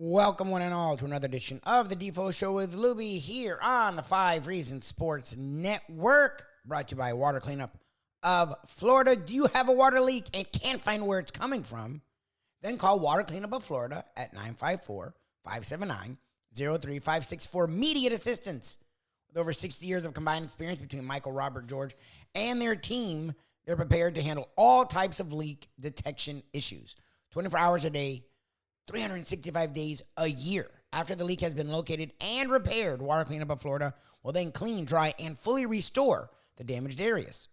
Welcome, one and all, to another edition of the Defo Show with Luby here on the 5 Reasons Sports Network, brought to you by Water Cleanup of Florida. Do you have a water leak and can't find where it's coming from? Then call Water Cleanup of Florida at 954-579-0356 for immediate assistance. With over 60 years of combined experience between Michael, Robert, George, and their team, they're prepared to handle all types of leak detection issues. 24 hours a day, 365 days a year. After the leak has been located and repaired, Water Cleanup of Florida will then clean, dry, and fully restore the damaged areas.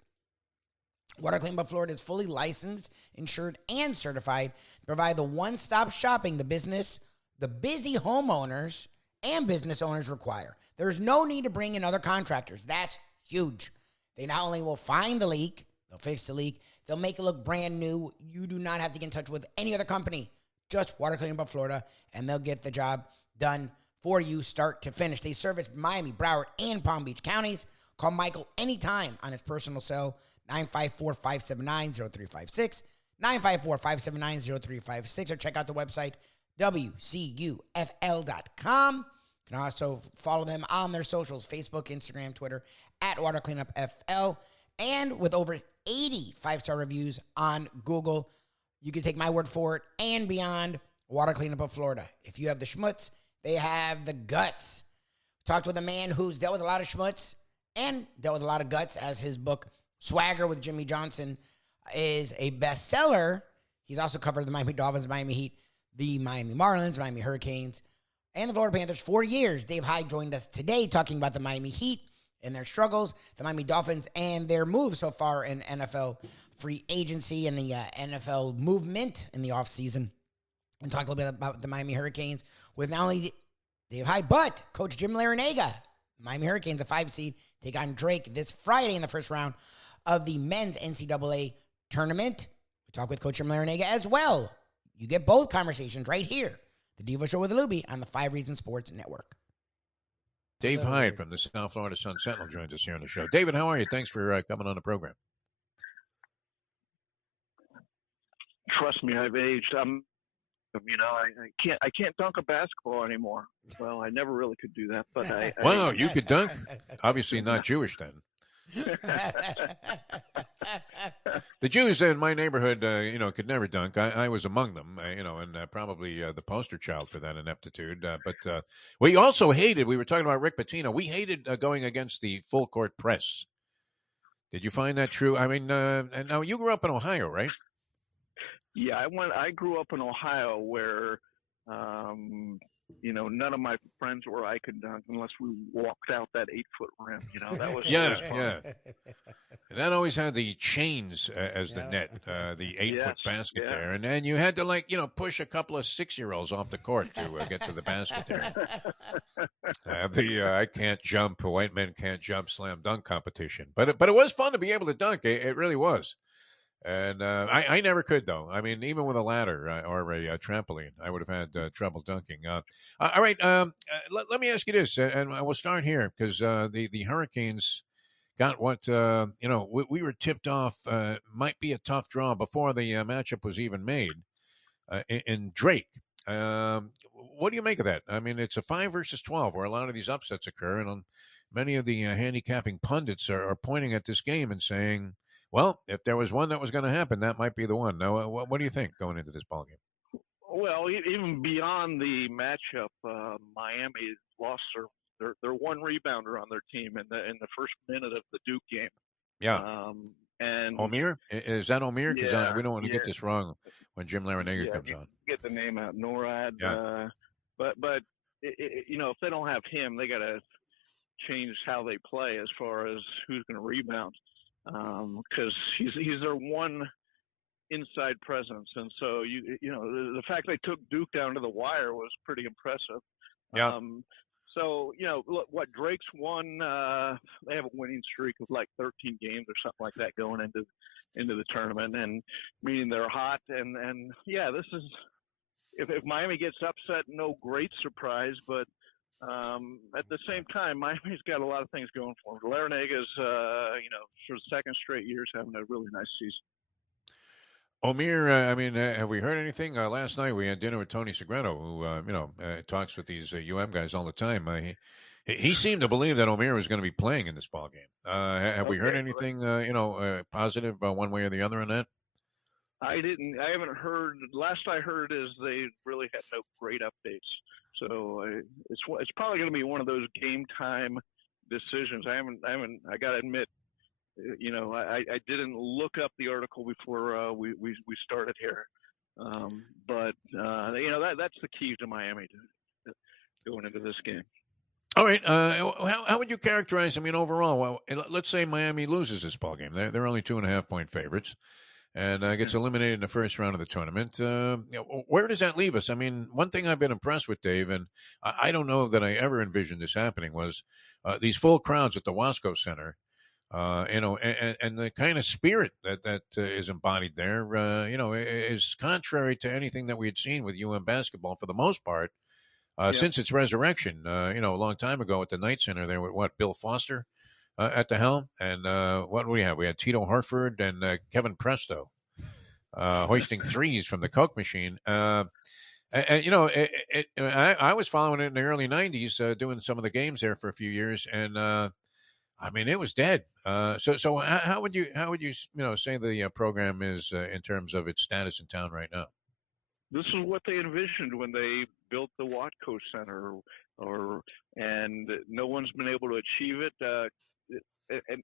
Water Cleanup of Florida is fully licensed, insured, and certified to provide the one-stop shopping the busy homeowners and business owners require. There's no need to bring in other contractors. That's huge. They not only will find the leak, they'll fix the leak, they'll make it look brand new. You do not have to get in touch with any other company. Just Water Cleanup of Florida, and they'll get the job done for you start to finish. They service Miami, Broward, and Palm Beach counties. Call Michael anytime on his personal cell, 954-579-0356, 954-579-0356, or check out the website, WCUFL.com. You can also follow them on their socials, Facebook, Instagram, Twitter, at Water Cleanup FL, and with over 80 five-star reviews on Google. You can take my word for it and beyond. Water Cleanup of Florida. If you have the schmutz, they have the guts. Talked with a man who's dealt with a lot of schmutz and dealt with a lot of guts, as his book, Swagger with Jimmy Johnson, is a bestseller. He's also covered the Miami Dolphins, Miami Heat, the Miami Marlins, Miami Hurricanes, and the Florida Panthers for years. Dave Hyde joined us today talking about the Miami Heat and their struggles, the Miami Dolphins and their moves so far in NFL free agency and the NFL movement in the offseason. And talk a little bit about the Miami Hurricanes with not only Dave Hyde, but Coach Jim Larinaga. Miami Hurricanes, a 5 seed, take on Drake this Friday in the first round of the men's NCAA tournament. We talk with Coach Jim Larinaga as well. You get both conversations right here. The Diva Show with Luby on the 5 Reasons Sports Network. Dave Hyde from the South Florida Sun Sentinel joins us here on the show. David, how are you? Thanks for coming on the program. Trust me, I've aged. I can't dunk a basketball anymore. Well, I never really could do that, but Wow, you could dunk? Obviously not Jewish then. The Jews in my neighborhood, could never dunk. I was among them, and probably the poster child for that ineptitude. But we also hated, we were talking about Rick Pitino, we hated going against the full court press. Did you find that true? I mean, and now you grew up in Ohio, right? Yeah, I grew up in Ohio where, none of my friends where I could dunk unless we walked out that 8-foot rim. That was yeah. And that always had the chains as the net, the 8-foot basket there, and then you had to push a couple of 6-year-olds off the court to get to the basket there. I can't jump, white men can't jump slam dunk competition, but it was fun to be able to dunk. It really was. And I never could, though. I mean, even with a ladder or a trampoline, I would have had trouble dunking. All right, let me ask you this, and we'll start here, because the Hurricanes got what, we were tipped off might be a tough draw before the matchup was even made in Drake. What do you make of that? I mean, it's a 5 versus 12 where a lot of these upsets occur, and many of the handicapping pundits are pointing at this game and saying, well, if there was one that was going to happen, that might be the one. Now, what do you think going into this ballgame? Well, even beyond the matchup, Miami lost their one rebounder on their team in the first minute of the Duke game. Yeah. And Omir? Is that Omir? Because we don't want to get this wrong when Jim Larinaga comes on. Get the name out, NORAD. Yeah. But if they don't have him, they got to change how they play as far as who's going to rebound. Because he's their one inside presence, and so the fact they took Duke down to the wire was pretty impressive. Yeah. So look, what Drake's won, they have a winning streak of like 13 games or something like that going into the tournament, and meaning they're hot. And this is if Miami gets upset, no great surprise, but. At the same time, Miami's got a lot of things going for him. Larinaga's, for the second straight year, is having a really nice season. Omir, I mean, have we heard anything? Last night we had dinner with Tony Segreto, who talks with these guys all the time. He seemed to believe that Omir was going to be playing in this ball game. Have we heard Okay. anything, positive one way or the other on that? I didn't. I haven't heard. Last I heard is they really had no great updates. So it's probably going to be one of those game time decisions. I haven't. I got to admit, I didn't look up the article before we started here. But that's the key to Miami going into this game. All right. How would you characterize? I mean, overall, well, let's say Miami loses this ball game. They're only 2.5-point favorites, and gets eliminated in the first round of the tournament. Where does that leave us? I mean, one thing I've been impressed with, Dave, and I don't know that I ever envisioned this happening, was these full crowds at the Wasco Center. And the kind of spirit that is embodied there, is contrary to anything that we had seen with basketball for the most part. Since its resurrection, a long time ago at the Knight Center, there with Bill Foster at the helm, and what do we have? We had Tito Harford and Kevin Presto hoisting threes from the Coke machine. I was following it in the early '90s, doing some of the games there for a few years, and I mean, it was dead. So how would you say the program is in terms of its status in town right now? This is what they envisioned when they built the Watco Center, and no one's been able to achieve it. And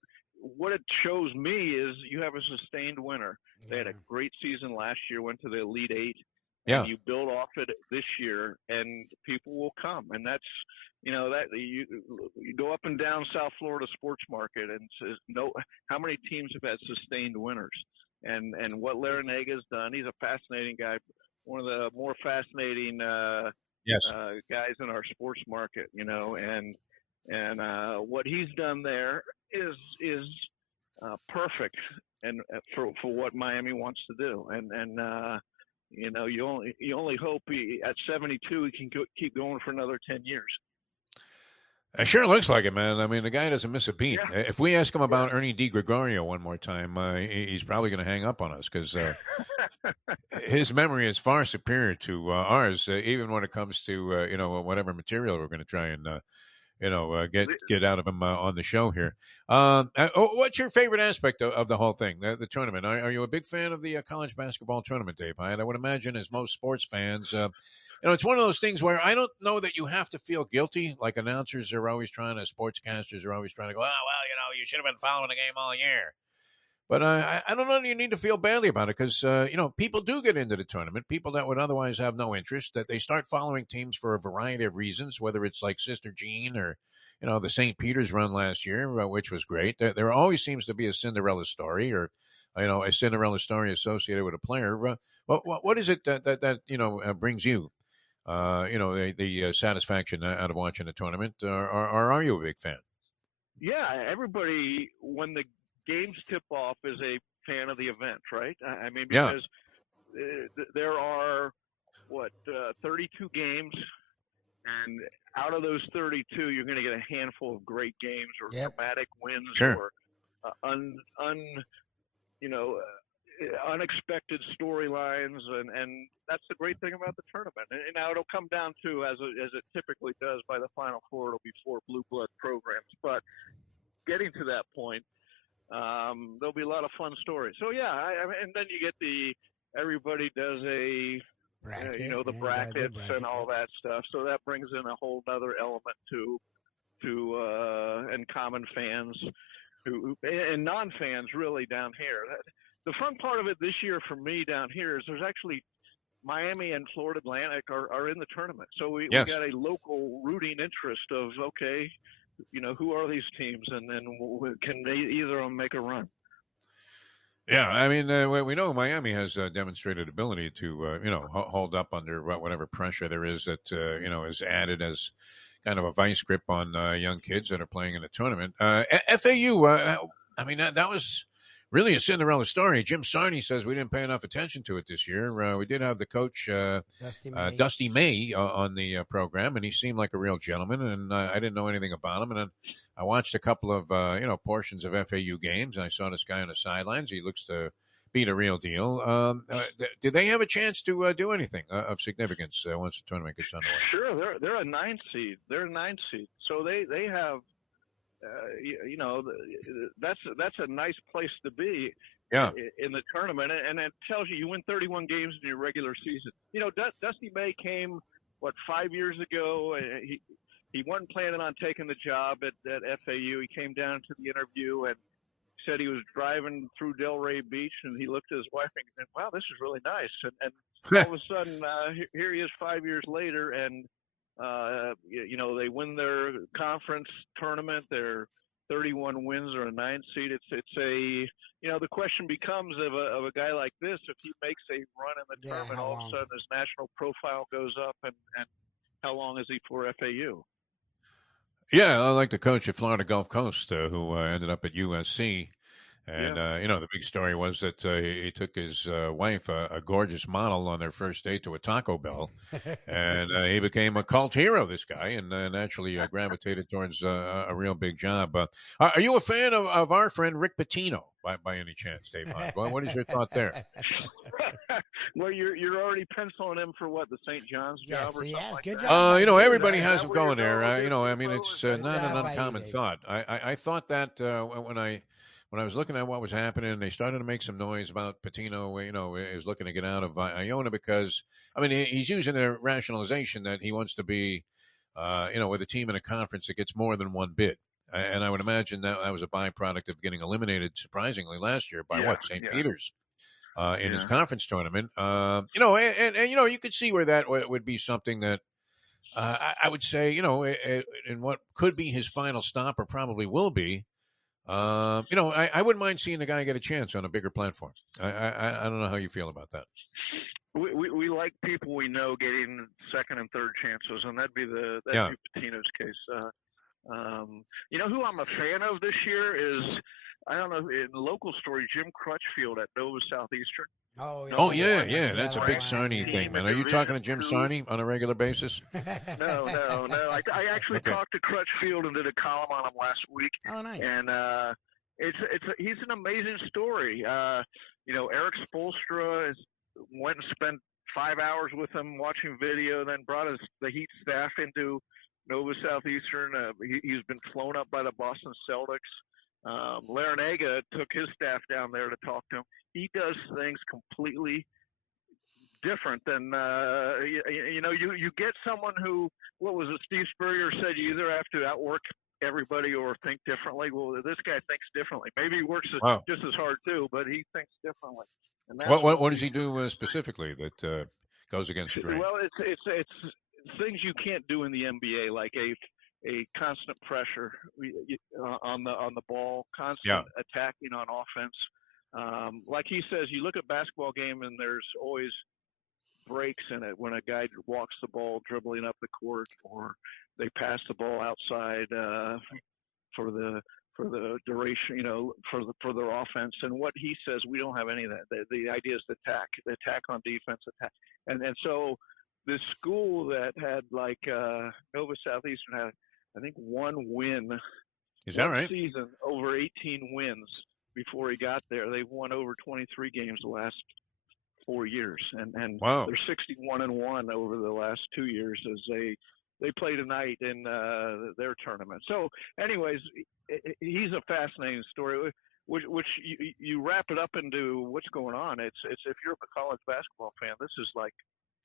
what it shows me is you have a sustained winner. They had a great season last year, went to the Elite Eight. Yeah. And you build off it this year, and people will come. And that's, that you go up and down South Florida sports market and says, how many teams have had sustained winners? And what Larrañaga's done, he's a fascinating guy. One of the more fascinating guys in our sports market, and what he's done there is perfect, and for what Miami wants to do, and you only hope at 72 he can keep going for another 10 years. It sure looks like it, man. I mean, the guy doesn't miss a beat. Yeah. If we ask him about Ernie DiGregorio one more time, he's probably going to hang up on us because his memory is far superior to ours, even when it comes to whatever material we're going to try and get out of him on the show here. What's your favorite aspect of the whole thing, the tournament? Are you a big fan of the college basketball tournament, Dave Hyde? I would imagine, as most sports fans, it's one of those things where I don't know that you have to feel guilty. Like announcers are always sportscasters are always trying to go, you should have been following the game all year. But I don't know that you need to feel badly about it because, people do get into the tournament, people that would otherwise have no interest, that they start following teams for a variety of reasons, whether it's like Sister Jean or, the St. Peter's run last year, which was great. There always seems to be a Cinderella story or, a Cinderella story associated with a player. What is it that brings you, the satisfaction out of watching the tournament? Or are you a big fan? Yeah, everybody, when the games tip off, is a fan of the event, right? I mean, because there are 32 games, and out of those 32, you're going to get a handful of great games or dramatic wins or unexpected storylines, and that's the great thing about the tournament. And now it'll come down to, as it typically does, by the Final Four, it'll be 4 blue blood programs, but getting to that point, there'll be a lot of fun stories. So and then you get everybody does a bracket, the brackets and all that stuff. So that brings in a whole other element to and common fans and non-fans really down here. The fun part of it this year for me down here is there's actually Miami and Florida Atlantic are in the tournament. So we got a local rooting interest of, who are these teams, and then can either of them make a run? Yeah, I mean, we know Miami has demonstrated ability to, hold up under whatever pressure there is that, is added as kind of a vice grip on young kids that are playing in the tournament. FAU, I mean, that was really a Cinderella story. Jim Sarney says we didn't pay enough attention to it this year. We did have the coach, Dusty May on the program, and he seemed like a real gentleman, and I didn't know anything about him. And then I watched a couple of, portions of FAU games, and I saw this guy on the sidelines. He looks to be the real deal. Did they have a chance to do anything of significance once the tournament gets underway? Sure, they're a 9 seed. They're a 9 seed, so they have that's a nice place to be Yeah. in the tournament, and it tells you win 31 games in your regular season. Dusty May came 5 years ago. He wasn't planning on taking the job at FAU. He came down to the interview and said he was driving through Delray Beach, and he looked at his wife and said, "Wow, this is really nice." And all of a sudden, here he is 5 years later, and they win their conference tournament. They're 31 wins or a 9 seed. It's a the question becomes of a guy like this, if he makes a run in the tournament, all of a sudden his national profile goes up, and how long is he for FAU? Yeah, I like the coach at Florida Gulf Coast who ended up at USC. And, the big story was that he took his wife, a gorgeous model, on their first date to a Taco Bell. And he became a cult hero, this guy, and naturally gravitated towards a real big job. Are you a fan of our friend Rick Pitino by any chance, Dave Hyde? What is your thought there? Well, you're already penciling him for the St. John's job or something like good that? job. Everybody has him going there. It's not an uncommon Dave. thought. I thought that when I was looking at what was happening, they started to make some noise about Patino, is looking to get out of Iona because, he's using a rationalization that he wants to be, with a team in a conference that gets more than one bid. And I would imagine that was a byproduct of getting eliminated, surprisingly, last year by St. Peter's in his conference tournament. You could see where that would be something that I would say, in what could be his final stop or probably will be. I wouldn't mind seeing the guy get a chance on a bigger platform. I don't know how you feel about that. We like people we know getting second and third chances, and that'd be Patino's case. Who I'm a fan of this year is, I don't know, in local story, Jim Crutchfield at Nova Southeastern. Oh, yeah. That's a big Sarny thing, man. Are you talking to Jim Sarny on a regular basis? No. I actually talked to Crutchfield and did a column on him last week. Oh, nice. And he's an amazing story. Eric Spoelstra went and spent 5 hours with him watching video, then brought the Heat staff into Nova Southeastern. He's been flown up by the Boston Celtics. Larinaga took his staff down there to talk to him. He does things completely different than you get someone who, what was it, Steve Spurrier said, you either have to outwork everybody or think differently. Well, this guy thinks differently. Maybe he works just as hard too, but he thinks differently. And what does he do specifically that goes against the grain? Well, it's things you can't do in the NBA, like a constant pressure on the ball, constant attacking on offense. Like he says, you look at a basketball game and there's always breaks in it when a guy walks the ball dribbling up the court, or they pass the ball outside for the duration, for their offense. And what he says, we don't have any of that. The idea is the attack on defense, attack, and so this school that had Nova Southeastern had, I think, one win. Is that right? Season over 18 wins before he got there. They've won over 23 games the last 4 years, and wow. They're 61-1 over the last 2 years as they play tonight in their tournament. So, anyways, he's a fascinating story. Which you wrap it up into what's going on. It's if you're a college basketball fan, this is like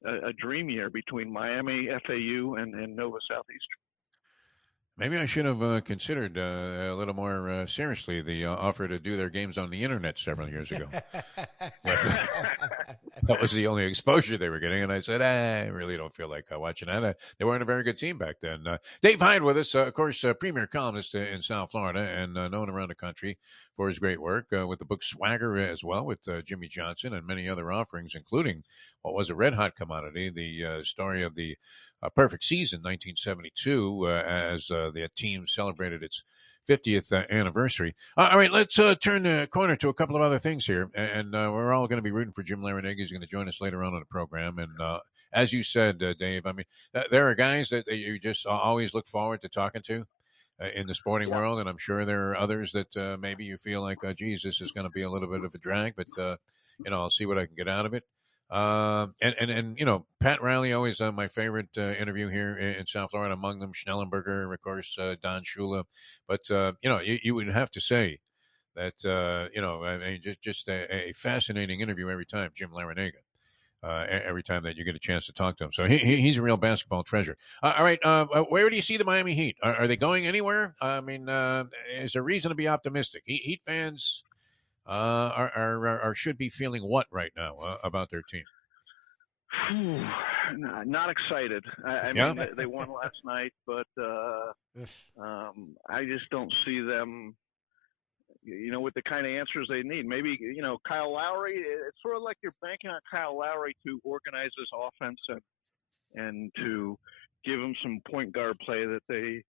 a dream year between Miami, FAU, and Nova Southeastern. Maybe I should have considered a little more seriously the offer to do their games on the internet several years ago. That was the only exposure they were getting, and I said, I really don't feel like watching that. They weren't a very good team back then. Dave Hyde with us, of course, premier columnist in South Florida and known around the country for his great work with the book Swagger as well, with Jimmy Johnson and many other offerings, including what was a red-hot commodity, the story of the perfect season, 1972, as the team celebrated its 50th anniversary. All right, let's turn the corner to a couple of other things here. And we're all going to be rooting for Jim Larinaga. He's going to join us later on in the program. And as you said, Dave, there are guys that you just always look forward to talking to. in the sporting Yeah. world, and I'm sure there are others that maybe you feel like, geez, this is going to be a little bit of a drag, but I'll see what I can get out of it. And Pat Riley, always my favorite interview here in South Florida. Among them, Schnellenberger, of course, Don Shula. But you would have to say that I mean, just a fascinating interview every time, Jim Larinaga. Every time that you get a chance to talk to him, so he's a real basketball treasure. All right, where do you see the Miami Heat? Are they going anywhere? I mean, is there reason to be optimistic? Heat fans are should be feeling what right now about their team? Not excited. I Yeah, mean, they won last night, but I just don't see them, with the kind of answers they need. Maybe, Kyle Lowry, it's sort of like you're banking on Kyle Lowry to organize this offense and to give them some point guard play that they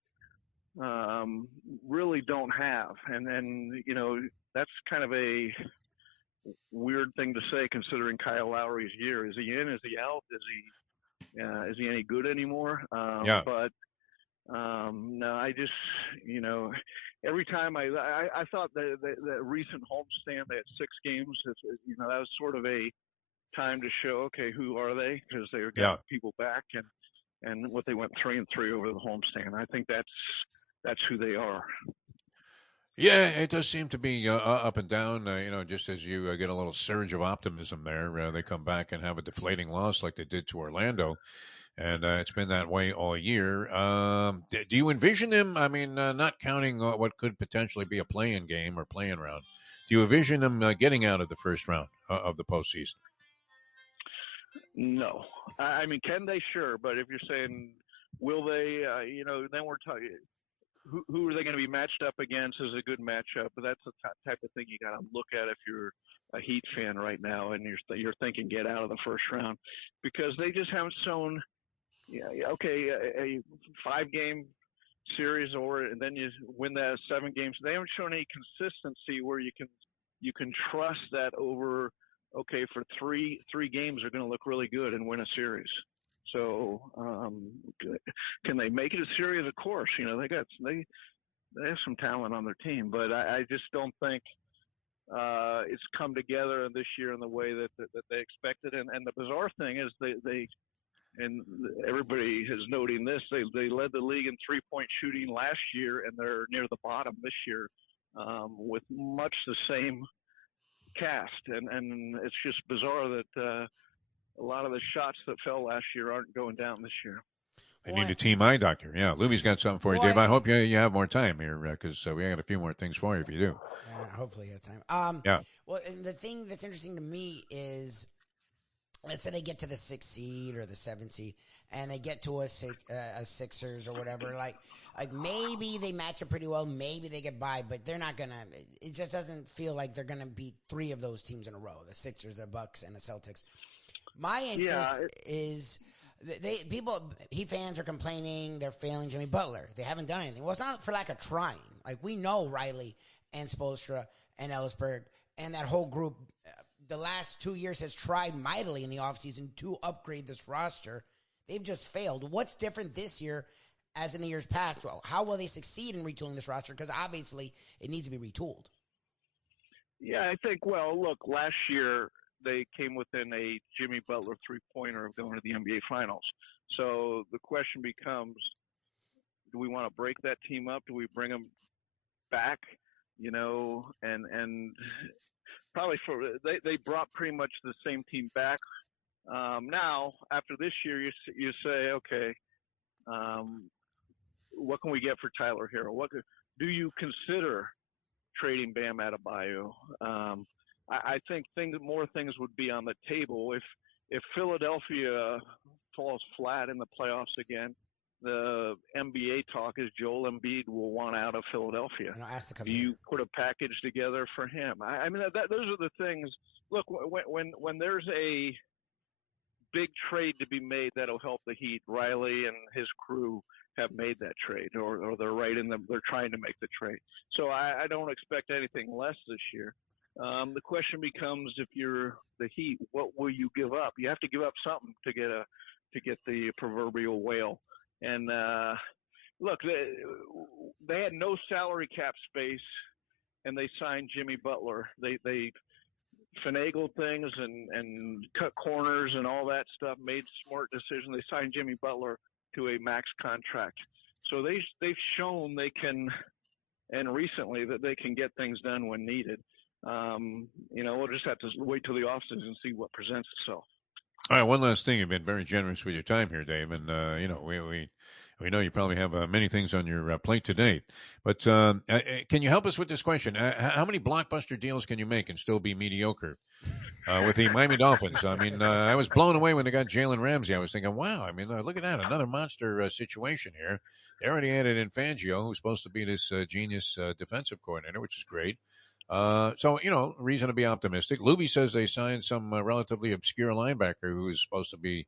really don't have. And then, that's kind of a weird thing to say considering Kyle Lowry's year. Is he in? Is he out? Is he any good anymore? yeah. But no, I just, every time I thought that the recent homestand, they had 6 games. That was sort of a time to show, okay, who are they? Because they were getting people back and what they went 3-3 over the homestand. I think that's who they are. Yeah, it does seem to be up and down. Just as you get a little surge of optimism there, they come back and have a deflating loss like they did to Orlando, and it's been that way all year. Do you envision them? I mean, not counting what could potentially be a play-in game or play-in round. Do you envision them getting out of the first round of the postseason? No, I mean, can they? Sure, but if you're saying will they, then we're talking. Who are they going to be matched up against is a good matchup, but that's the type of thing you got to look at if you're a Heat fan right now and you're thinking get out of the first round, because they just haven't shown, a 5-game series and then you win that 7 games. They haven't shown any consistency where you can trust that over, for three games they're going to look really good and win a series. So can they make it a series? Of course, they have some talent on their team, but I just don't think it's come together this year in the way that they expected. And the bizarre thing is they and everybody is noting this. They led the league in 3-point shooting last year, and they're near the bottom this year with much the same cast. And it's just bizarre that a lot of the shots that fell last year aren't going down this year. I need a team eye doctor. Yeah, Luby's got something for you, Dave. I hope you have more time here because we got a few more things for you if you do. Yeah, hopefully he has time. Yeah. Well, and the thing that's interesting to me is, let's say they get to the 6th seed or the 7th seed, and they get to a Sixers or whatever. Like maybe they match up pretty well. Maybe they get by, but they're not gonna. It just doesn't feel like they're gonna beat 3 of those teams in a row: the Sixers, the Bucks, and the Celtics. My interest is Heat fans are complaining they're failing Jimmy Butler. They haven't done anything. Well, it's not for lack of trying. Like, we know Riley and Spoelstra and Ellisberg and that whole group the last 2 years has tried mightily in the offseason to upgrade this roster. They've just failed. What's different this year as in the years past? Well, how will they succeed in retooling this roster? Because obviously it needs to be retooled. Yeah, I think, look, last year they came within a Jimmy Butler 3-pointer of going to the NBA Finals. So the question becomes, do we want to break that team up? Do we bring them back? And probably they brought pretty much the same team back. Now, after this year, you say, okay, what can we get for Tyler Hero? Do you consider trading Bam Adebayo? I think more things would be on the table if Philadelphia falls flat in the playoffs again. The NBA talk is Joel Embiid will want out of Philadelphia. Do you put a package together for him? I mean, those are the things. Look, when there's a big trade to be made that'll help the Heat, Riley and his crew have made that trade, or they're trying to make the trade. So I don't expect anything less this year. The question becomes, if you're the Heat, what will you give up? You have to give up something to get the proverbial whale. And look, they had no salary cap space, and they signed Jimmy Butler. They finagled things and cut corners and all that stuff, made smart decisions. They signed Jimmy Butler to a max contract. So they've shown they can, and recently that they can get things done when needed. We'll just have to wait till the offseason and see what presents itself. All right, one last thing. You've been very generous with your time here, Dave, and we know you probably have many things on your plate today. But can you help us with this question? How many blockbuster deals can you make and still be mediocre with the Miami Dolphins? I mean, I was blown away when they got Jalen Ramsey. I was thinking, wow, I mean, look at that, another monster situation here. They already added in Fangio, who's supposed to be this genius defensive coordinator, which is great. So, reason to be optimistic. Luby says they signed some relatively obscure linebacker who is supposed to be,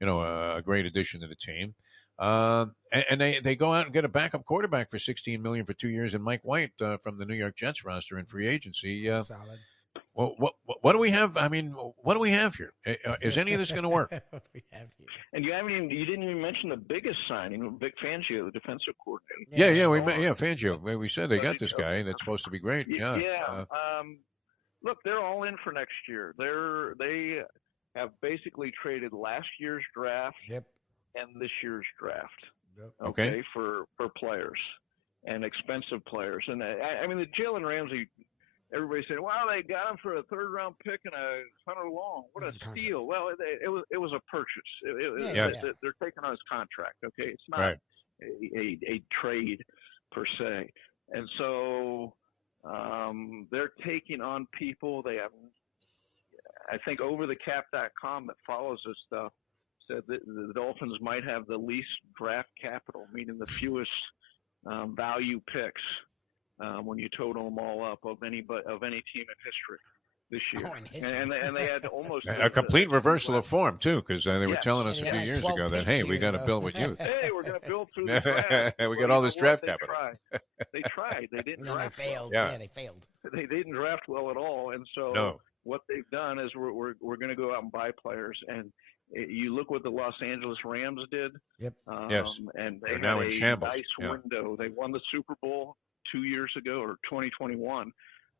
a great addition to the team. And they go out and get a backup quarterback for $16 million for 2 years, and Mike White from the New York Jets roster in free agency. Solid. Well, what do we have? I mean, what do we have here? Is any of this going to work? What we have here. And you didn't even mention the biggest signing, Vic Fangio, the defensive coordinator. Fangio. We said they got this guy that's supposed to be great. Yeah. Look, they're all in for next year. They have basically traded last year's draft and this year's draft. Yep. Okay. For players and expensive players. And I mean, the Jalen Ramsey. Everybody said, "Wow, they got him for a third-round pick and a Hunter Long. What a steal!" Well, it was a purchase. They're taking on his contract. Okay, it's not a trade per se, and so they're taking on people. They have, I think, overthecap.com that follows this stuff said that the Dolphins might have the least draft capital, meaning the fewest value picks. When you total them all up of any team in history this year, and they had almost a complete reversal of form too, because they were telling us a few years ago that we got to build with youth. Hey, we're going to build through the draft. We got all this draft capital. They tried. They didn't. They failed. Well. They failed. They didn't draft well at all, and so what they've done is we're going to go out and buy players. And you look what the Los Angeles Rams did. Yep. And they're now in shambles. Nice window. They won the Super Bowl 2 years ago, or 2021,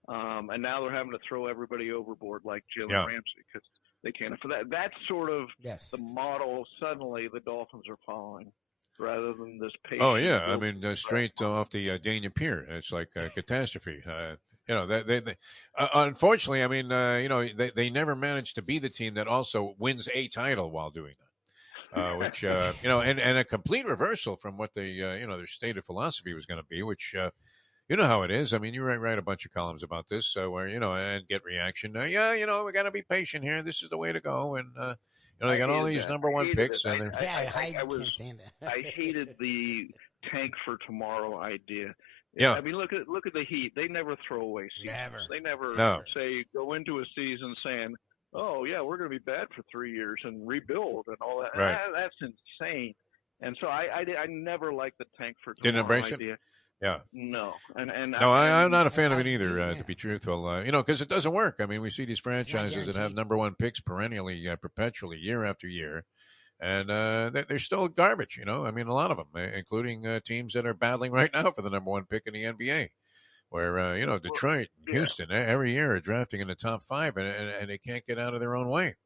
and now they're having to throw everybody overboard like Jalen Ramsey because they can't afford that. That's sort of the model suddenly the Dolphins are following, rather than this patient. Oh yeah, I mean straight off the Daniel Pier. It's like a catastrophe. They unfortunately, I mean, they never managed to be the team that also wins a title while doing that. Which and a complete reversal from what their stated philosophy was going to be, which you know how it is. I mean, you write a bunch of columns about this, where and get reaction. We got to be patient here. This is the way to go, and they got all these number one picks, and I hated the tank for tomorrow idea. Yeah, I mean, look at the Heat. They never throw away seasons. They never go into a season saying, "Oh yeah, we're going to be bad for 3 years and rebuild and all that." Right. That's insane. And so I never liked the tank for tomorrow Didn't embrace idea. it. Yeah. No. I'm not a fan of it either. To be truthful, because it doesn't work. I mean, we see these franchises that have number one picks perennially, perpetually, year after year, and they're still garbage. I mean, a lot of them, including teams that are battling right now for the number one pick in the NBA. Where Detroit, Houston, every year are drafting in the top 5, and they can't get out of their own way.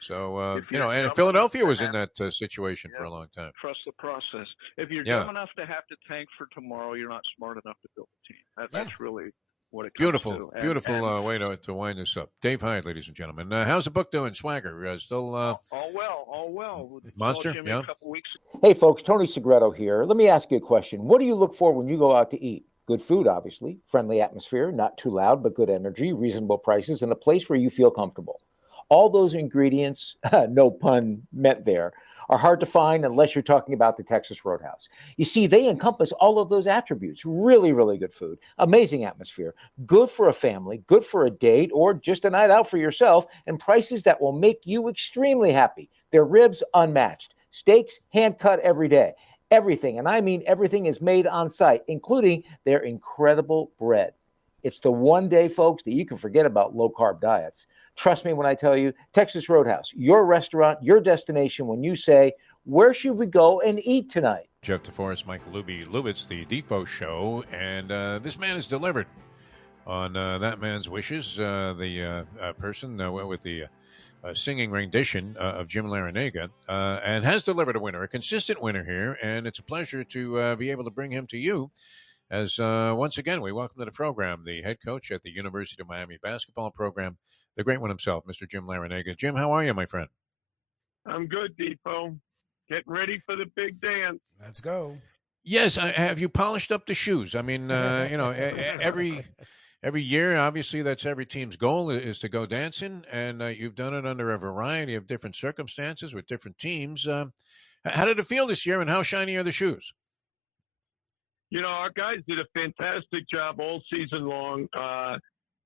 So and Philadelphia was in that situation for a long time. Trust the process. If you're dumb enough to have to tank for tomorrow, you're not smart enough to build a team. That's really what it comes to. Beautiful way to wind this up. Dave Hyde, ladies and gentlemen. How's the book doing, Swagger? Still all well. Monster, a couple weeks ago. Hey, folks, Tony Segreto here. Let me ask you a question. What do you look for when you go out to eat? Good food, obviously, friendly atmosphere, not too loud, but good energy, reasonable prices, and a place where you feel comfortable. All those ingredients, no pun meant there, are hard to find unless you're talking about the Texas Roadhouse. You see, they encompass all of those attributes. Really, really good food, amazing atmosphere, good for a family, good for a date, or just a night out for yourself, and prices that will make you extremely happy. Their ribs, unmatched. Steaks, hand-cut every day. Everything, and I mean everything, is made on site, including their incredible bread. It's the one day, folks, that you can forget about low-carb diets. Trust me when I tell you, Texas Roadhouse, your restaurant, your destination when you say, where should we go and eat tonight? Jeff DeForest, Michael Lubitz, the Defo Show, and this man has delivered on that man's wishes. The person with the singing rendition of Jim Larinaga, and has delivered a winner, a consistent winner here, and it's a pleasure to be able to bring him to you. As once again, we welcome to the program the head coach at the University of Miami basketball program, the great one himself, Mr. Jim Larinaga. Jim, how are you, my friend? I'm good, Depot. Getting ready for the big dance. Let's go. Yes, have you polished up the shoes? I mean, every year, obviously, that's every team's goal is to go dancing, and you've done it under a variety of different circumstances with different teams. How did it feel this year, and how shiny are the shoes? You know, our guys did a fantastic job all season long.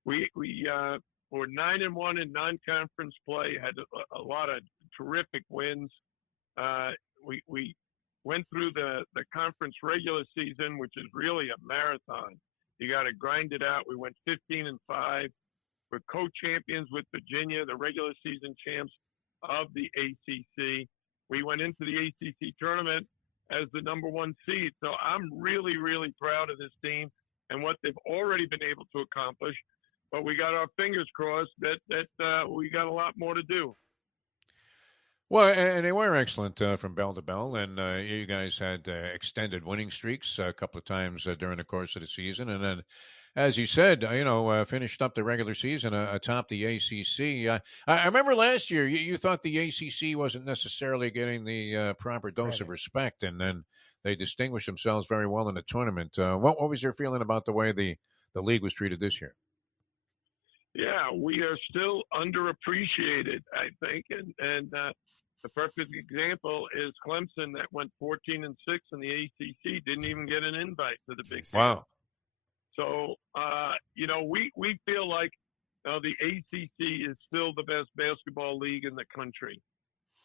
We were 9-1 in non-conference play, had a lot of terrific wins. We went through the conference regular season, which is really a marathon. You got to grind it out. We went 15-5. We're co-champions with Virginia, the regular season champs of the ACC. We went into the ACC tournament as the number 1 seed. So I'm really, really proud of this team and what they've already been able to accomplish. But we got our fingers crossed that we got a lot more to do. Well, and they were excellent from bell to bell, and you guys had extended winning streaks a couple of times during the course of the season, and then, as you said, finished up the regular season atop the ACC. I remember last year you thought the ACC wasn't necessarily getting the proper dose of respect, and then they distinguished themselves very well in the tournament. What was your feeling about the way the league was treated this year? Yeah, we are still underappreciated, I think, and the perfect example is Clemson that went 14-6 in the ACC, didn't even get an invite to the Big Ten. Wow. So, we feel like the ACC is still the best basketball league in the country.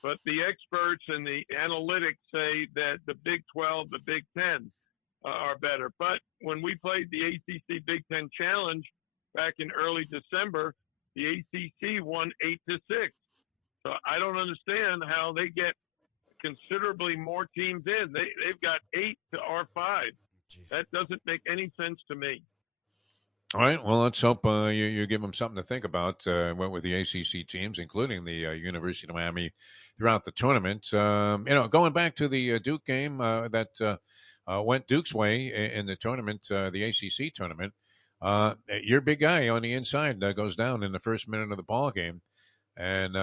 But the experts and the analytics say that the Big 12, the Big 10 are better. But when we played the ACC Big 10 Challenge back in early December, the ACC won 8-6. So I don't understand how they get considerably more teams in. They've got 8 to our 5. Jeez. That doesn't make any sense to me. All right. Well, let's hope you give them something to think about with the ACC teams, including the University of Miami, throughout the tournament. Going back to the Duke game that went Duke's way in the tournament, the ACC tournament, your big guy on the inside goes down in the first minute of the ball game. And,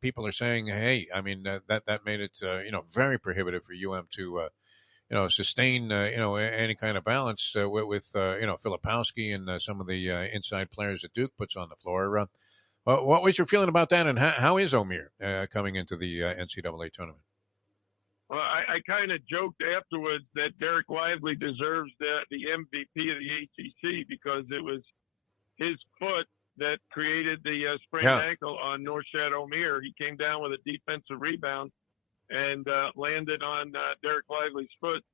people are saying, hey, I mean, that made it, very prohibitive for UM to, sustain, any kind of balance with Filipowski and some of the inside players that Duke puts on the floor. What was your feeling about that? And how is Omier coming into the NCAA tournament? Well, I kind of joked afterwards that Derek Lively deserves the MVP of the ACC because it was his foot that created the sprained ankle on Norshad Omier. He came down with a defensive rebound and landed on Derek Lively's foot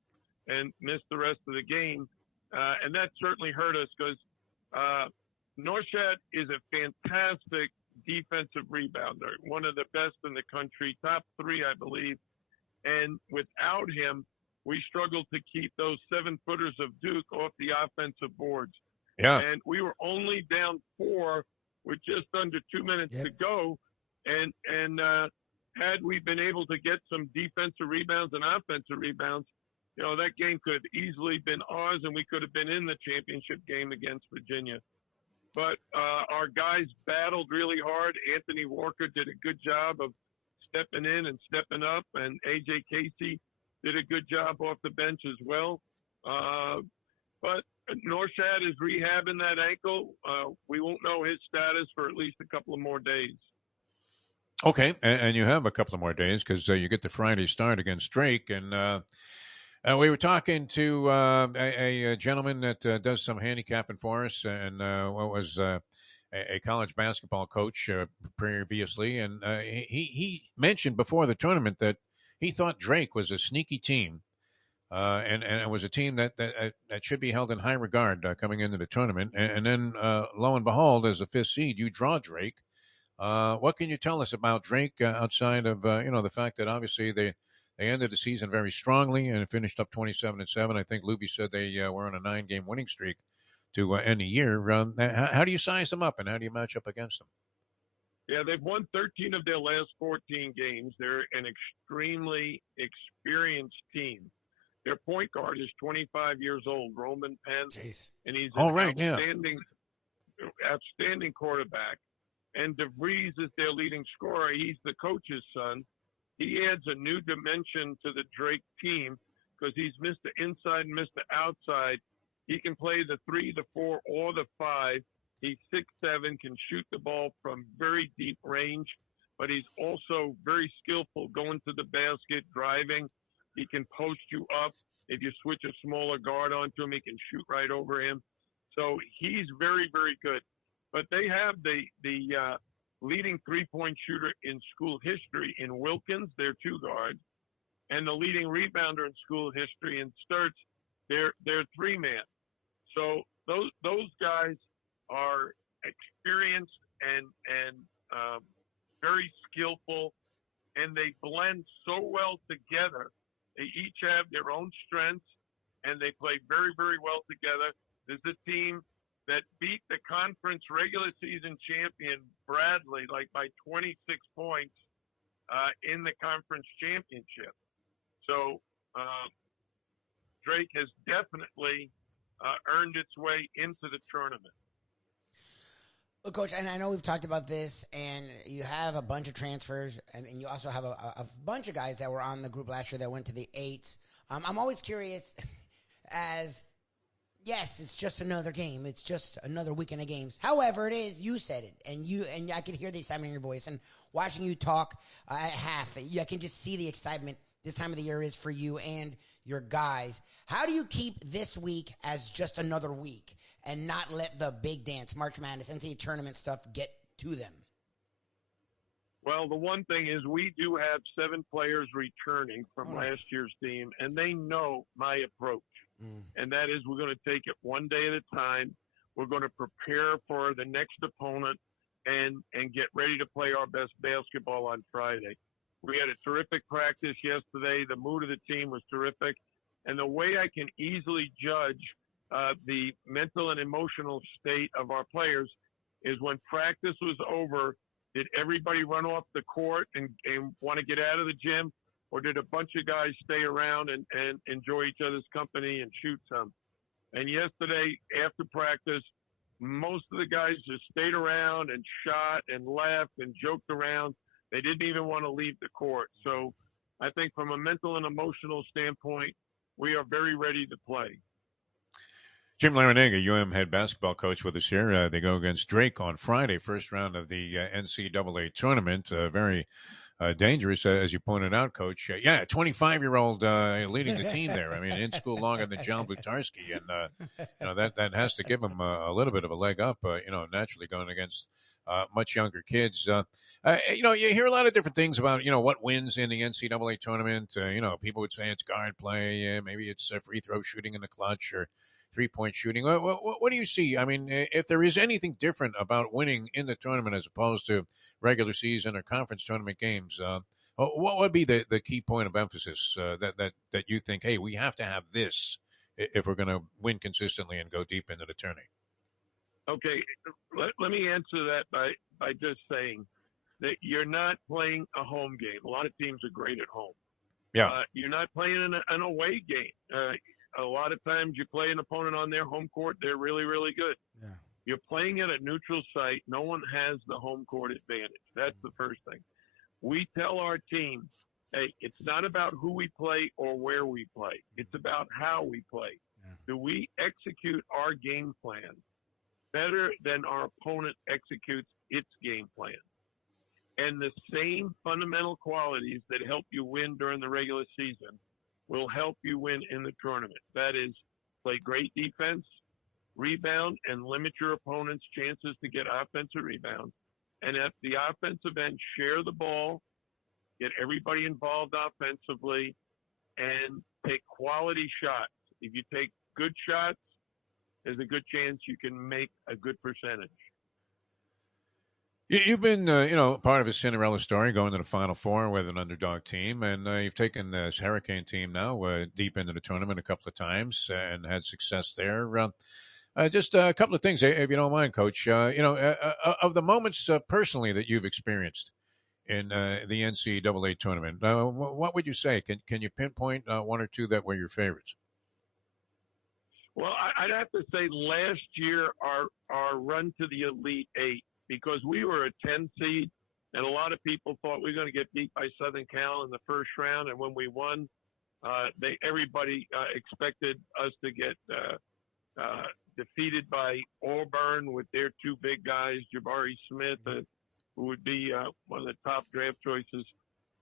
and missed the rest of the game. And that certainly hurt us because Norshad is a fantastic defensive rebounder, one of the best in the country, top 3, I believe. And without him, we struggled to keep those 7-footers of Duke off the offensive boards. Yeah. And we were only down 4 with just under 2 minutes to go. And had we been able to get some defensive rebounds and offensive rebounds, that game could have easily been ours and we could have been in the championship game against Virginia. But our guys battled really hard. Anthony Walker did a good job of stepping in and stepping up, and A.J. Casey did a good job off the bench as well. But Norshad is rehabbing that ankle. We won't know his status for at least a couple of more days. Okay, and you have a couple of more days because you get the Friday start against Drake. And we were talking to a gentleman that does some handicapping for us and what was a college basketball coach previously. And he mentioned before the tournament that he thought Drake was a sneaky team. And it was a team that should be held in high regard coming into the tournament. And then, lo and behold, as a 5th seed, you draw Drake. What can you tell us about Drake outside of the fact that obviously they They ended the season very strongly and finished up 27-7. I think Luby said they were on a 9-game winning streak to end the year. How do you size them up, and how do you match up against them? Yeah, they've won 13 of their last 14 games. They're an extremely experienced team. Their point guard is 25 years old, Roman Pence, and he's an outstanding quarterback. And DeVries is their leading scorer. He's the coach's son. He adds a new dimension to the Drake team because he's Mr. Inside and Mr. Outside. He can play the 3, the 4, or the 5. He's 6'7", can shoot the ball from very deep range, but he's also very skillful going to the basket, driving. He can post you up. If you switch a smaller guard onto him, he can shoot right over him. So he's very, very good. But they have the leading three-point shooter in school history in Wilkins, their 2 guard, and the leading rebounder in school history in Sturts, their 3-man. So those guys are experienced and very skillful, and they blend so well together. They each have their own strengths, and they play very, very well together. There's a team that beat the conference regular season champion Bradley like by 26 points in the conference championship. So Drake has definitely earned its way into the tournament. Well, Coach, and I know we've talked about this, and you have a bunch of transfers, and you also have a bunch of guys that were on the group last year that went to the 8s. I'm always curious as, yes, it's just another game. It's just another weekend of games. However, it is, you said it, and I can hear the excitement in your voice. And watching you talk at half, I can just see the excitement this time of the year is for you and your guys. How do you keep this week as just another week and not let the big dance, March Madness, NCAA tournament stuff get to them? Well, the one thing is we do have 7 players returning from last year's team, and they know my approach. And that is we're going to take it one day at a time. We're going to prepare for the next opponent and get ready to play our best basketball on Friday. We had a terrific practice yesterday. The mood of the team was terrific. And the way I can easily judge the mental and emotional state of our players is when practice was over, did everybody run off the court and want to get out of the gym? Or did a bunch of guys stay around and enjoy each other's company and shoot some? And yesterday, after practice, most of the guys just stayed around and shot and laughed and joked around. They didn't even want to leave the court. So I think from a mental and emotional standpoint, we are very ready to play. Jim Larinaga, UM head basketball coach with us here. They go against Drake on Friday, first round of the NCAA tournament. Very dangerous, as you pointed out, Coach. 25-year-old leading the team there. I mean, in school longer than John Blutarski, and that has to give him a little bit of a leg up. Naturally going against much younger kids. You hear a lot of different things about what wins in the NCAA tournament. People would say it's guard play, maybe it's free throw shooting in the clutch or 3-point shooting. What do you see? I mean, if there is anything different about winning in the tournament as opposed to regular season or conference tournament games, what would be the key point of emphasis that you think, hey, we have to have this if we're going to win consistently and go deep into the tourney? Okay, let me answer that by just saying that you're not playing a home game. A lot of teams are great at home. Yeah. You're not playing an away game. A lot of times you play an opponent on their home court, they're really, really good. Yeah. You're playing at a neutral site. No one has the home court advantage. That's the first thing. We tell our team, hey, it's not about who we play or where we play. It's about how we play. Yeah. Do we execute our game plan better than our opponent executes its game plan? And the same fundamental qualities that help you win during the regular season will help you win in the tournament. That is, play great defense, rebound, and limit your opponent's chances to get offensive rebounds. And at the offensive end, share the ball, get everybody involved offensively, and take quality shots. If you take good shots, there's a good chance you can make a good percentage. You've been, part of a Cinderella story, going to the Final Four with an underdog team, and you've taken this Hurricane team now deep into the tournament a couple of times and had success there. Just a couple of things, if you don't mind, Coach. Of the moments personally that you've experienced in the NCAA tournament, what would you say? Can you pinpoint one or two that were your favorites? Well, I'd have to say last year our run to the Elite Eight, because we were a 10 seed, and a lot of people thought we were going to get beat by Southern Cal in the first round, and when we won, everybody expected us to get defeated by Auburn with their two big guys, Jabari Smith, who would be one of the top draft choices.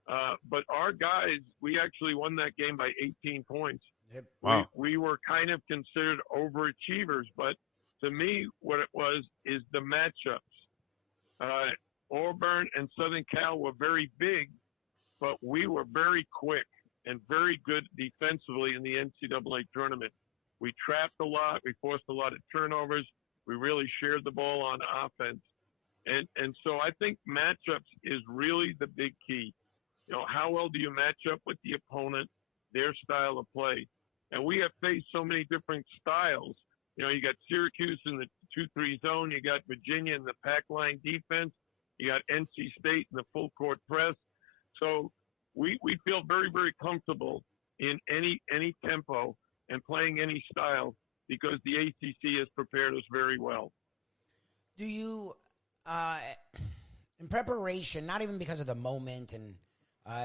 But our guys, we actually won that game by 18 points. Yep. Wow. We were kind of considered overachievers, but to me, what it was is the matchups. Auburn and Southern Cal were very big, but we were very quick and very good defensively in the NCAA tournament. We trapped a lot. We forced a lot of turnovers. We really shared the ball on offense. And so I think matchups is really the big key. How well do you match up with the opponent, their style of play? And we have faced so many different styles. You got Syracuse in the 2-3 zone. You got Virginia in the pack line defense. You got NC State in the full court press. So we feel very, very comfortable in any tempo and playing any style, because the ACC has prepared us very well. Do you, in preparation, not even because of the moment and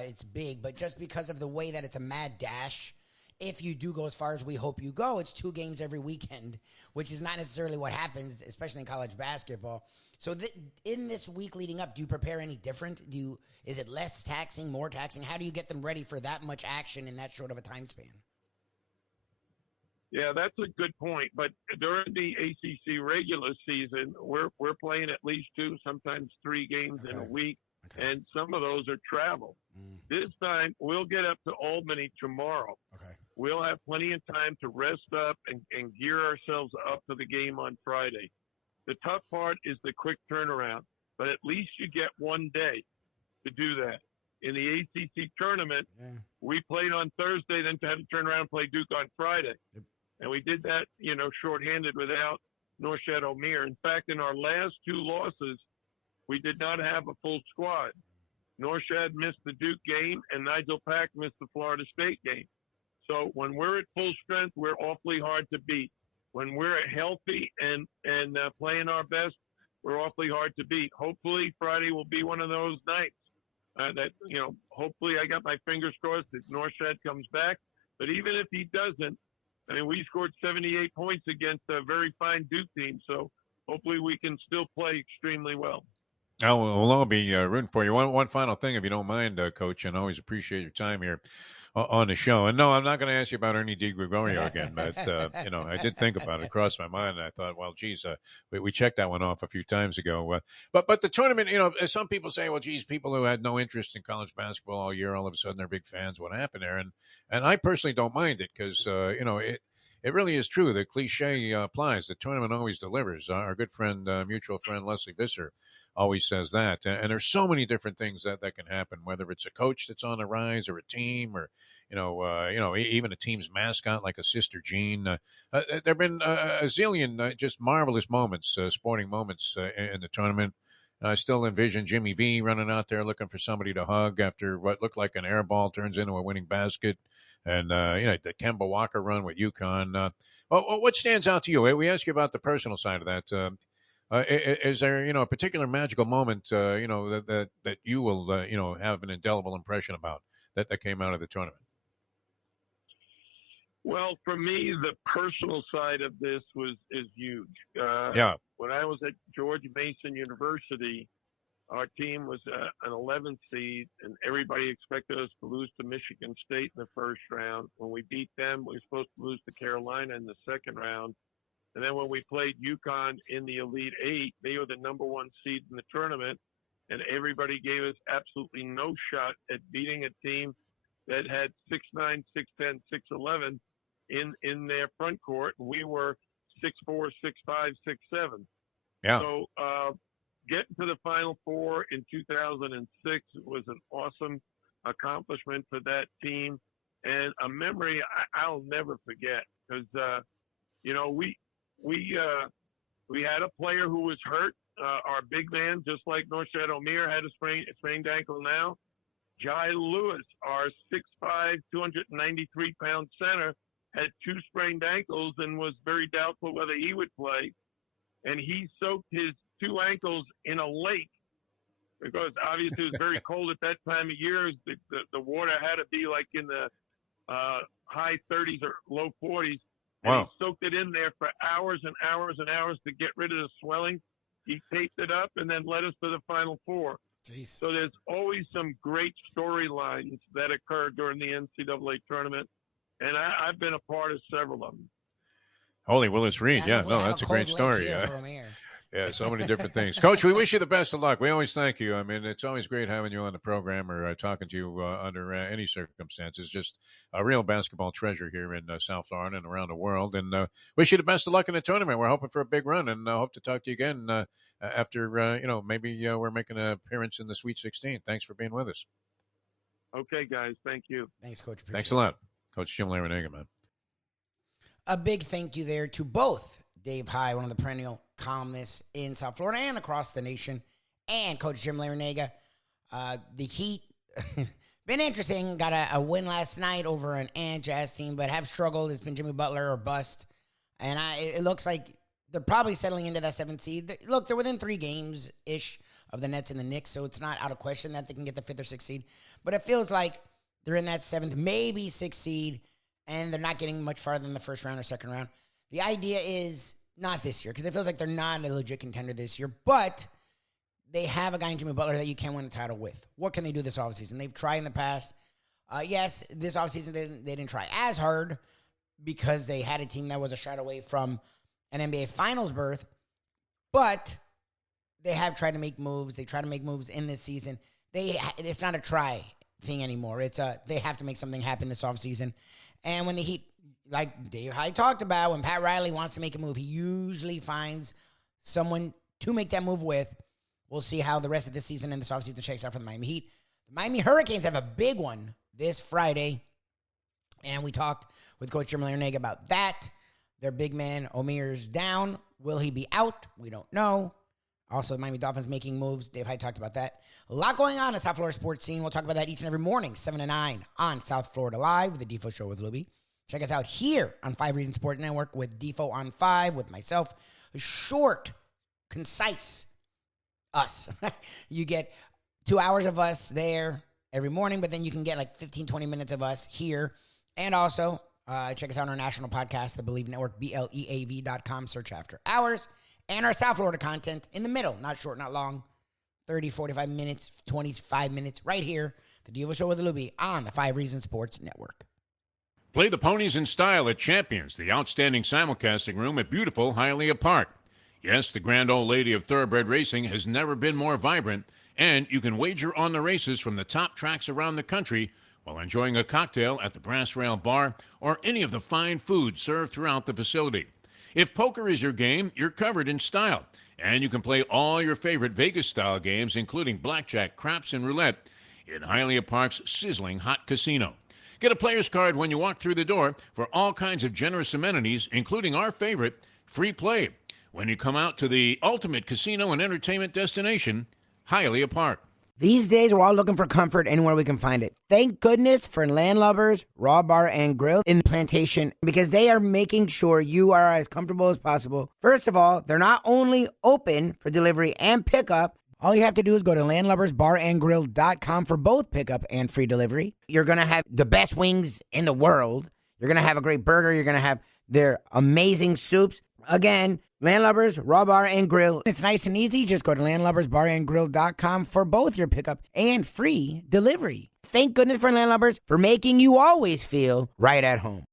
it's big, but just because of the way that it's a mad dash, if you do go as far as we hope you go, it's 2 games every weekend, which is not necessarily what happens, especially in college basketball. So in this week leading up, do you prepare any different? Is it less taxing, more taxing? How do you get them ready for that much action in that short of a time span? Yeah, that's a good point. But during the ACC regular season, we're playing at least 2, sometimes 3 games in a week, and some of those are travel. This time, we'll get up to Albany tomorrow. We'll have plenty of time to rest up and gear ourselves up for the game on Friday. The tough part is the quick turnaround, but at least you get 1 day to do that. In the ACC tournament, we played on Thursday, then had to turn around and play Duke on Friday. And we did that, shorthanded without Norchad Omier. In fact, in our last 2 losses, we did not have a full squad. Norchad missed the Duke game, and Nigel Pack missed the Florida State game. So when we're at full strength, we're awfully hard to beat. When we're healthy and playing our best, we're awfully hard to beat. Hopefully, Friday will be one of those nights. Hopefully I got my fingers crossed that Norchad comes back. But even if he doesn't, we scored 78 points against a very fine Duke team. So hopefully we can still play extremely well. We'll all be rooting for you. One final thing, if you don't mind, Coach, and always appreciate your time here on the show. And no, I'm not going to ask you about Ernie DiGregorio again, but, I did think about it. It crossed my mind, and I thought, well, geez, we checked that one off a few times ago. But the tournament, some people say, well, geez, people who had no interest in college basketball all year, all of a sudden they're big fans. What happened there? And I personally don't mind it because, it really is true. The cliche applies. The tournament always delivers. Our good friend, mutual friend Leslie Visser, always says that. And there's so many different things that can happen, whether it's a coach that's on the rise or a team or, even a team's mascot like a Sister Jean. There have been a zillion just marvelous moments, sporting moments in the tournament. I still envision Jimmy V running out there looking for somebody to hug after what looked like an air ball turns into a winning basket. And, the Kemba Walker run with UConn. What stands out to you? We asked you about the personal side of that. Is there, a particular magical moment, that you will, have an indelible impression about that came out of the tournament? Well, for me, the personal side of this is huge. When I was at George Mason University, our team was an 11th seed, and everybody expected us to lose to Michigan State in the first round. When we beat them, we were supposed to lose to Carolina in the second round. And then when we played UConn in the Elite Eight, they were the number 1 seed in the tournament, and everybody gave us absolutely no shot at beating a team that had 6'9", 6'10", 6'11", in their front court. We were 6'4", 6'5", 6'7". Yeah. So getting to the Final Four in 2006 was an awesome accomplishment for that team, and a memory I'll never forget. Because we had a player who was hurt. Our big man, just like Norshad Omier, had a sprained ankle now. Jai Lewis, our 6'5", 293-pound center, had 2 sprained ankles and was very doubtful whether he would play. And he soaked his 2 ankles in a lake because obviously it was very cold at that time of year. The water had to be like in the high 30s or low 40s. And Wow. he soaked it in there for hours and hours and hours to get rid of the swelling. He taped it up and then led us to the Final Four. Jeez. So there's always some great storylines that occur during the NCAA tournament, and I've been a part of several of them. Holy Willis Reed. Yeah, no, that's a great story. Yeah, so many different things. Coach, we wish you the best of luck. We always thank you. I mean, it's always great having you on the program or talking to you under any circumstances. Just a real basketball treasure here in South Florida and around the world. And wish you the best of luck in the tournament. We're hoping for a big run, and hope to talk to you again after, maybe we're making an appearance in the Sweet 16. Thanks for being with us. Okay, guys. Thank you. Thanks, Coach. Thanks a lot. Coach Jim Larinaga, man. A big thank you there to both Dave Hyde, one of the perennial columnists in South Florida and across the nation, and Coach Jim Larinaga. The Heat, been interesting. Got a win last night over an Jazz team, but have struggled. It's been Jimmy Butler or bust. And it looks like they're probably settling into that 7th seed. Look, they're within 3 games-ish of the Nets and the Knicks, so it's not out of question that they can get the 5th or 6th seed. But it feels like they're in that 7th, maybe 6th seed, and they're not getting much farther than the first round or second round. The idea is not this year, because it feels like they're not a legit contender this year, but they have a guy in Jimmy Butler that you can win a title with. What can they do this offseason? They've tried in the past. Yes, this offseason they didn't try as hard because they had a team that was a shot away from an NBA Finals berth, but they have tried to make moves. They try to make moves in this season. It's not a try thing anymore. It's they have to make something happen this offseason. And when the Heat, like Dave Hyde talked about, when Pat Riley wants to make a move, he usually finds someone to make that move with. We'll see how the rest of the season and this offseason shakes out for the Miami Heat. The Miami Hurricanes have a big one this Friday, and we talked with Coach Jim Larinaga about that. Their big man, Omir's down. Will he be out? We don't know. Also, the Miami Dolphins making moves. Dave Hyde talked about that. A lot going on in the South Florida sports scene. We'll talk about that each and every morning, 7 to 9 on South Florida Live with the Defo Show with Luby. Check us out here on 5 Reasons Sports Network with Defo on 5 with myself. A short, concise us. You get 2 hours of us there every morning, but then you can get like 15, 20 minutes of us here. And also, check us out on our national podcast, the Believe Network, BLEAV.com. Search after hours. And our South Florida content in the middle, not short, not long, 30, 45 minutes, 25 minutes, right here, the Diva Show with Luby on the 5 Reasons Sports Network. Play the ponies in style at Champions, the outstanding simulcasting room at beautiful Hialeah Park. Yes, the grand old lady of thoroughbred racing has never been more vibrant, and you can wager on the races from the top tracks around the country while enjoying a cocktail at the Brass Rail Bar or any of the fine food served throughout the facility. If poker is your game, you're covered in style, and you can play all your favorite Vegas-style games, including blackjack, craps, and roulette, in Hialeah Park's sizzling hot casino. Get a player's card when you walk through the door for all kinds of generous amenities, including our favorite, free play, when you come out to the ultimate casino and entertainment destination, Hialeah Park. These days, we're all looking for comfort anywhere we can find it. Thank goodness for Landlubbers Raw Bar and Grill in Plantation, because they are making sure you are as comfortable as possible. First of all, they're not only open for delivery and pickup. All you have to do is go to landlubbersbarandgrill.com for both pickup and free delivery. You're going to have the best wings in the world. You're going to have a great burger. You're going to have their amazing soups. Again, Landlubbers, Raw Bar, and Grill. It's nice and easy. Just go to landlubbersbarandgrill.com for both your pickup and free delivery. Thank goodness for Landlubbers for making you always feel right at home.